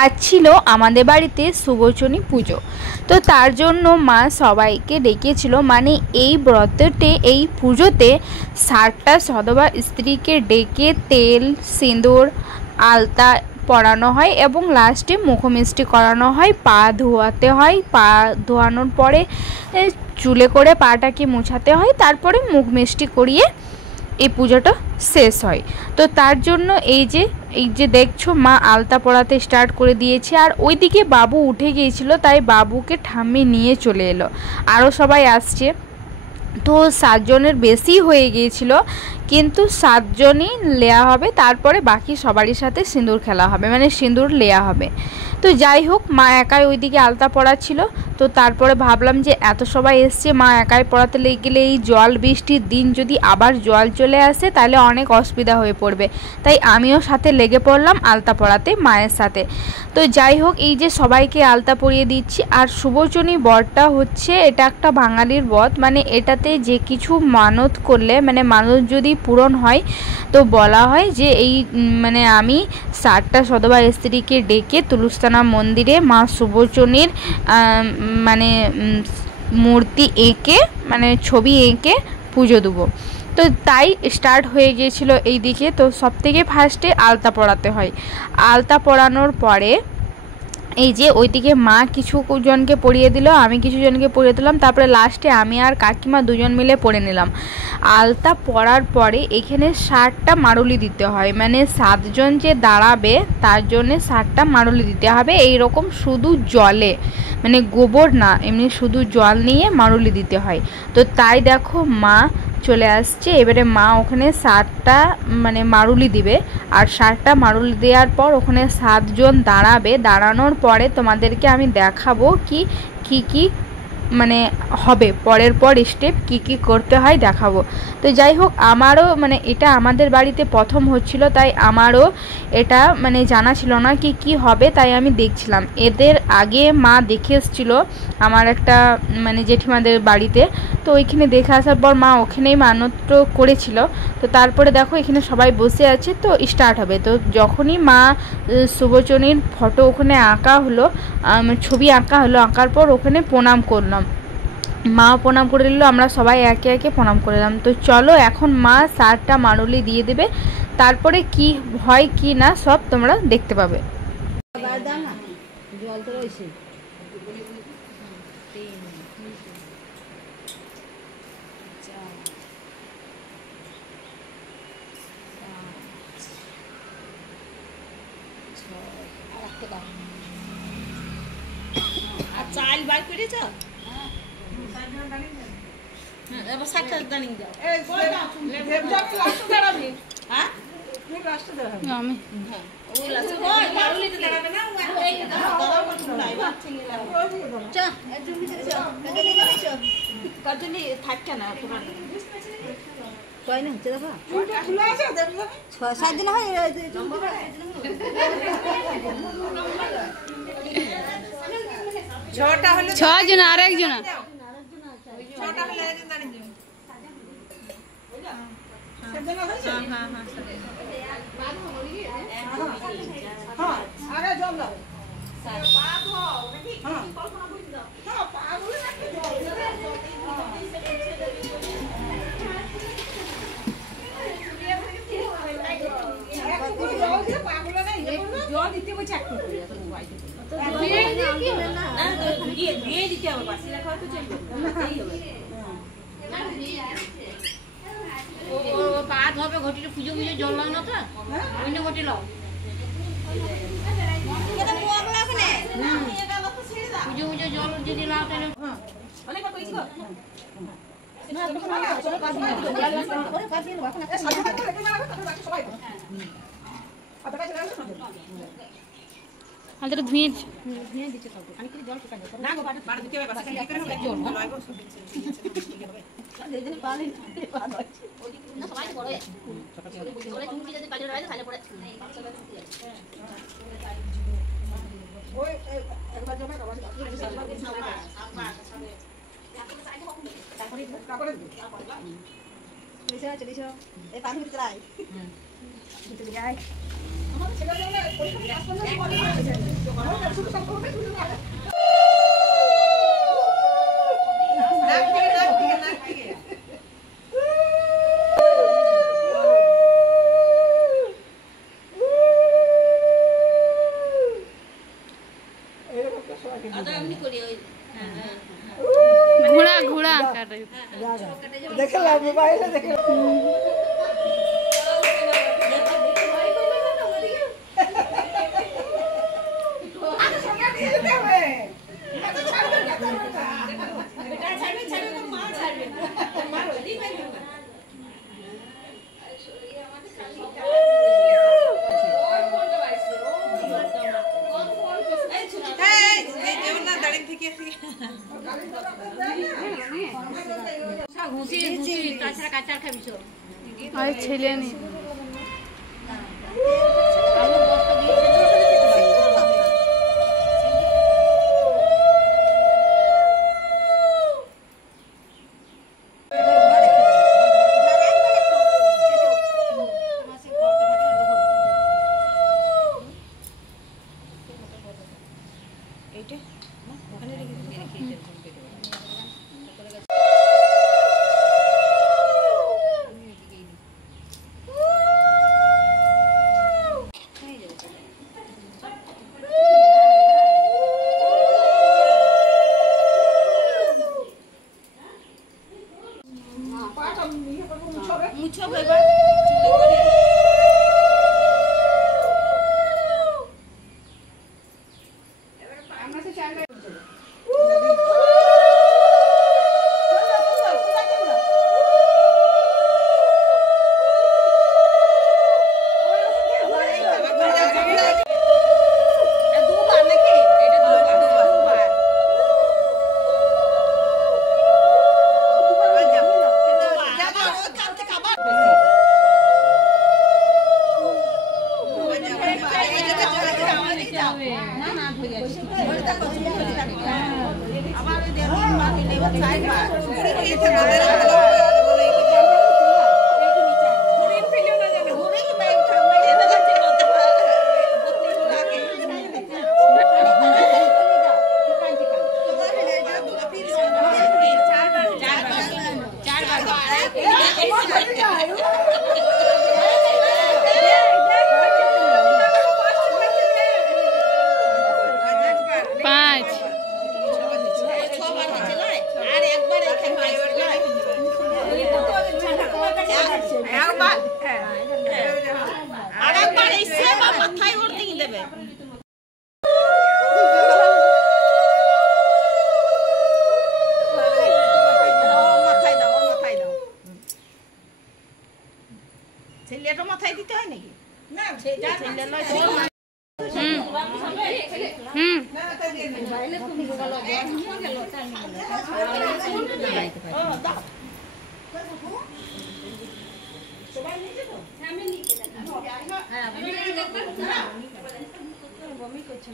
আজ ছিল আমাদের বাড়িতে সুবচনী পুজো। তো তার জন্য মা সবাইকে ডেকেছিল, মানে এই ব্রততে এই পুজোতে 60টা সধবা স্ত্রীকে ডেকে তেল সিঁদুর আলতা পরানো হয় এবং লাস্টে মুখমিষ্টি করানো হয়, পা ধোয়াতে হয়, পা ধোয়ানোর পরে চুলে করে পাটাকে মুছাতে হয়, তারপরে মুখ মিষ্টি করিয়ে এই পুজোটা শেষ হয়। তো তার জন্য এই যে দেখছো মা আলতা পরাতে স্টার্ট করে দিয়েছে। আর ওইদিকে বাবু উঠে গিয়েছিল, তাই বাবুকে ঠাম্মি নিয়ে চলে এলো। আরও সবাই আসছে, তো 7 জনের বেশি হয়ে গিয়েছিল, কিন্তু 7 জনই লেয়া হবে। তারপরে বাকি সবারই সাথে সিঁদুর খেলা হবে, মানে সিঁদুর লেয়া হবে। তো যাই হোক, মা একাই ওইদিকে আলতা পড়াচ্ছিল। তো তারপরে ভাবলাম যে এত সবাই এসছে, মা একাই পড়াতে লেগে গেলে এই জল বৃষ্টির দিন যদি আবার জল চলে আসে তাহলে অনেক অসুবিধা হয়ে পড়বে। তাই আমিও সাথে লেগে পড়লাম আলতা পড়াতে মায়ের সাথে। তো যাই হোক, এই যে সবাইকে আলতা পরিয়ে দিচ্ছি। আর সুবচনী বরটা হচ্ছে, এটা একটা বাঙালির বর, মানে এটাতে যে কিছু মানত করলে, মানে মানত যদি পূরণ হয়, তো বলা হয় যে এই মানে আমি 60টা সধবা স্ত্রীকে ডেকে তুলসতানা মন্দিরে মা সুবচনীর মানে মূর্তি এঁকে, মানে ছবি এঁকে পুজো দেবো। তো তাই স্টার্ট হয়ে গিয়েছিল এই দিকে। তো সবথেকে ফার্স্টে আলতা পরাতে হয়। আলতা পরানোর পরে এই যে ওইদিকে মা কিছু জনকে পরিয়ে দিল, আমি কিছু জনকে পরিয়ে দিলাম, তারপরে লাস্টে আমি আর কাকিমা দুজন মিলে পরে নিলাম। আলতা পরার পরে এখানে 60টা মারুলি দিতে হয়, মানে 7 জন যে দাঁড়াবে তার জন্যে 60টা মারুলি দিতে হবে। এই রকম শুধু জলে, মানে গোবর না, এমনি শুধু জল নিয়ে মারুলি দিতে হয়। তো তাই দেখো মা চলে আসছে। এবারে মা ওখানে 60টা মানে মারুলি দিবে। আর 60টা মারুলি দেওয়ার পর ওখানে 7 জন দাঁড়াবে। দাঁড়ানোর পরে তোমাদেরকে আমি দেখাবো কি কি মানে হবে, পরের পর স্টেপ কি করতে হয় দেখাবো। তো যাই হোক, আমারও মানে এটা আমাদের বাড়িতে প্রথম হচ্ছিল, তাই আমারও এটা মানে জানা ছিল না কি হবে, তাই আমি দেখছিলাম। এদের আগে মা দেখে এসেছিলো আমার একটা মানে জেঠিমাদের বাড়িতে। তো ওইখানে দেখে আসার পর মা ওখানেই মানত করেছিল। তো তারপরে দেখো এখানে সবাই বসে আছে, তো স্টার্ট হবে। তো যখনই মা সুবচনীর ফটো ওখানে আঁকা হলো, ছবি আঁকা হলো, আঁকার পর ওখানে প্রণাম করলাম, মা প্রণাম করে দিল, আমরা সবাই একে একে প্রণাম করে দিলাম। তো চলো এখন মা 60টা মারুলি দিয়ে দেবে, তারপরে কি হয় কি না সব তোমরা দেখতে পাবে। চাল বার করেছ? এবার 60টা দাঁড়িয়ে যাও। হ্যাঁ আমি থাকছে না তোমার 6 দিন হচ্ছে, দেখো 6-7 দিন হয়। 6টা হলে 6 জন আর একজন 6টা হলে একজন দাঁড়িয়ে যাও। আরে জল দাও, পা ধোও নাকি কল্পনা বুঝি দাও। হ্যাঁ, পা ধুলে নাকি জল জল দিতে বলছে একটু দিয়ে দিতে হবে, বাসি রাখা হয়তো চলবে। পা ধোবে, ঘটিটা পুজো পুজো জল লাও না, তো অন্য ঘটি লাও, পুজো পুজো জল যদি লাও তাহলে আমাদের ধুয়ে দিচ্ছে সব। আমি কি জল শুকাই না গো, বাড়ি দিতে হবে, বাসি দিতে হবে, জল লইবো সব দিতে পানি পা দাও না, সবাই পড়ে ওরে চুমকি যদি কাজে রাখে তাহলে পড়ে ওই একবার জমা করবা, তারপরে তারপরে চলে যাও এই পানি ভিতরে আয়, ভিতরে যাই। घोड़ा घोड़ा कर रही देखे ला मोबाइल देखे ছেলে নেই ছেলেটা মাথায় দিতে হয় নাকি না ছেলে নয় সবাই নিয়ে যাবো আমি নিয়ে যাবো হ্যাঁ বমি করছে